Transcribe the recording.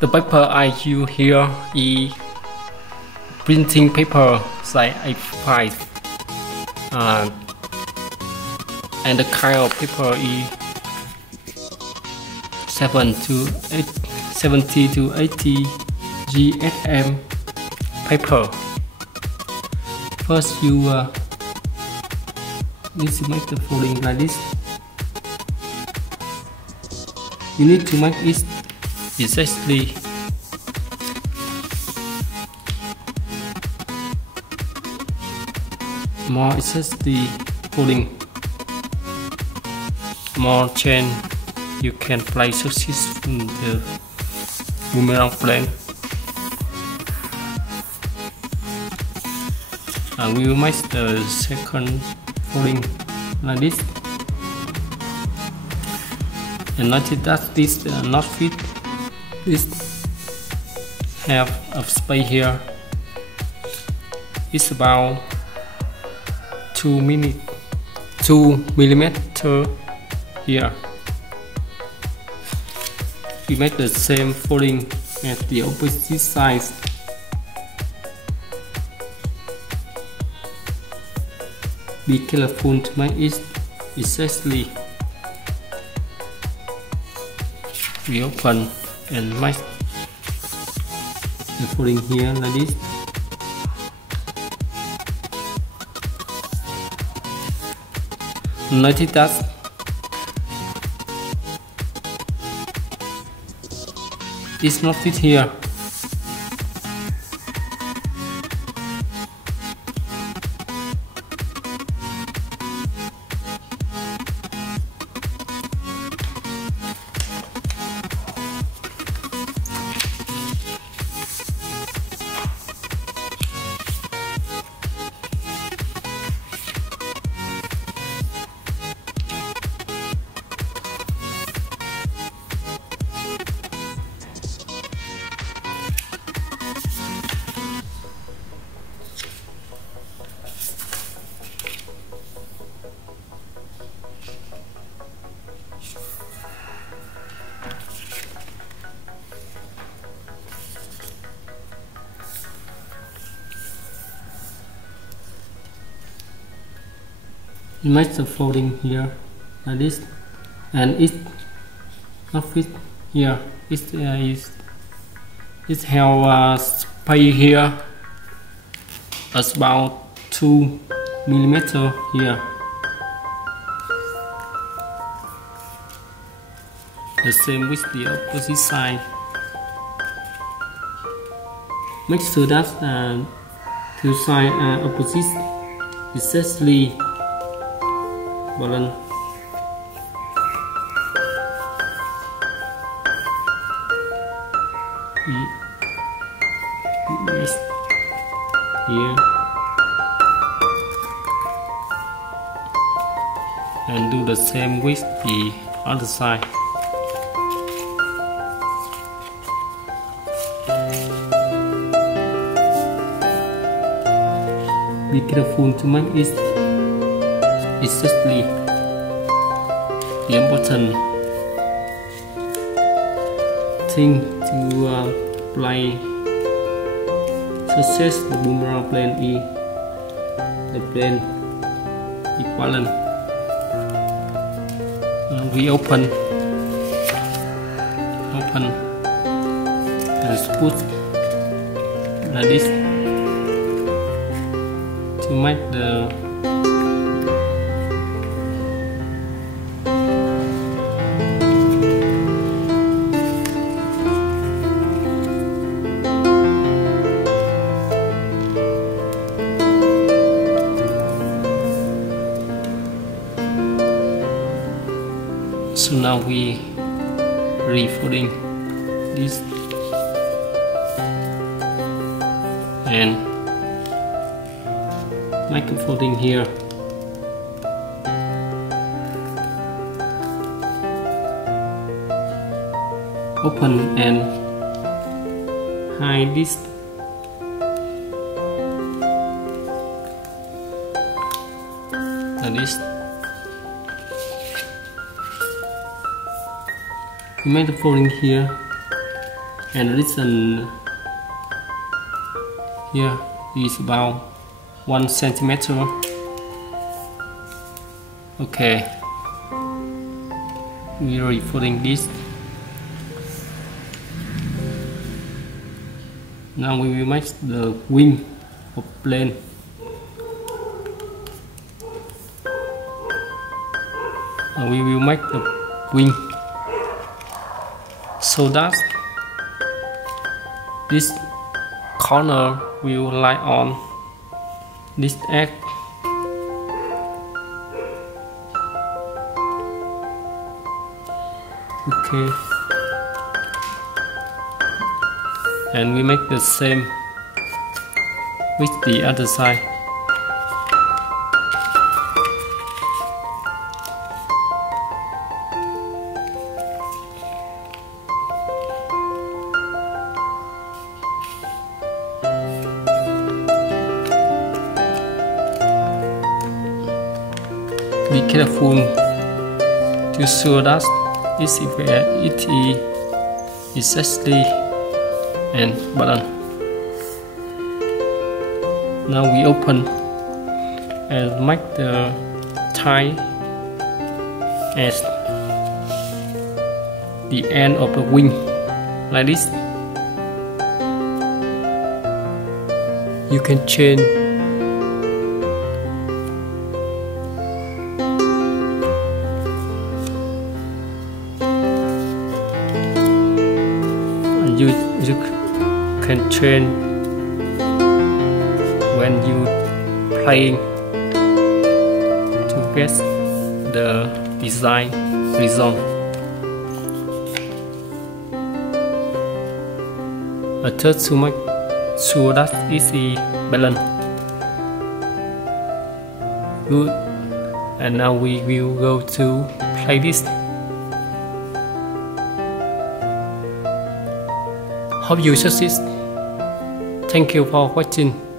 The paper I use here is printing paper size A5, and the kind of paper is 70 to 80 GSM paper. First, you need to make the folding like this. You need to make it exactly more exactly folding, more chain. You can play successful the boomerang plane. And we will make the second folding like this. And notice that this not fit. This have a space here. It's about 2 millimeter here. We make the same folding at the opposite sides. Be careful to make it exactly. We open and make the folding here like this. Notice that it's not fit here. You make the folding here like this, and it not fit here. It have space here. It's about 2 millimeter here. The same with the opposite side. Make sure that two sides are opposite, exactly balance. Yes. Here and do the same with the other side. Be careful to make it exactly. The important thing to apply success the boomerang plane is the plane equivalent. We open and put like this to make the so now we refolding this and make a folding here. Open and hide this like this. We make the folding here, and the distance here is about 1 centimeter. Okay, we are folding this. Now we will make the wing of plane. We will make the wing so that this corner will lie on this edge. Okay, and we make the same with the other side. Be careful to ensure that it is exactly and button. Now we open and make the tie at the end of the wing like this. You can change you can train when you playing to get the design result. A third to make sure that it is balanced. Good. And now we will go to play this. Hope you succeed. Thank you for watching.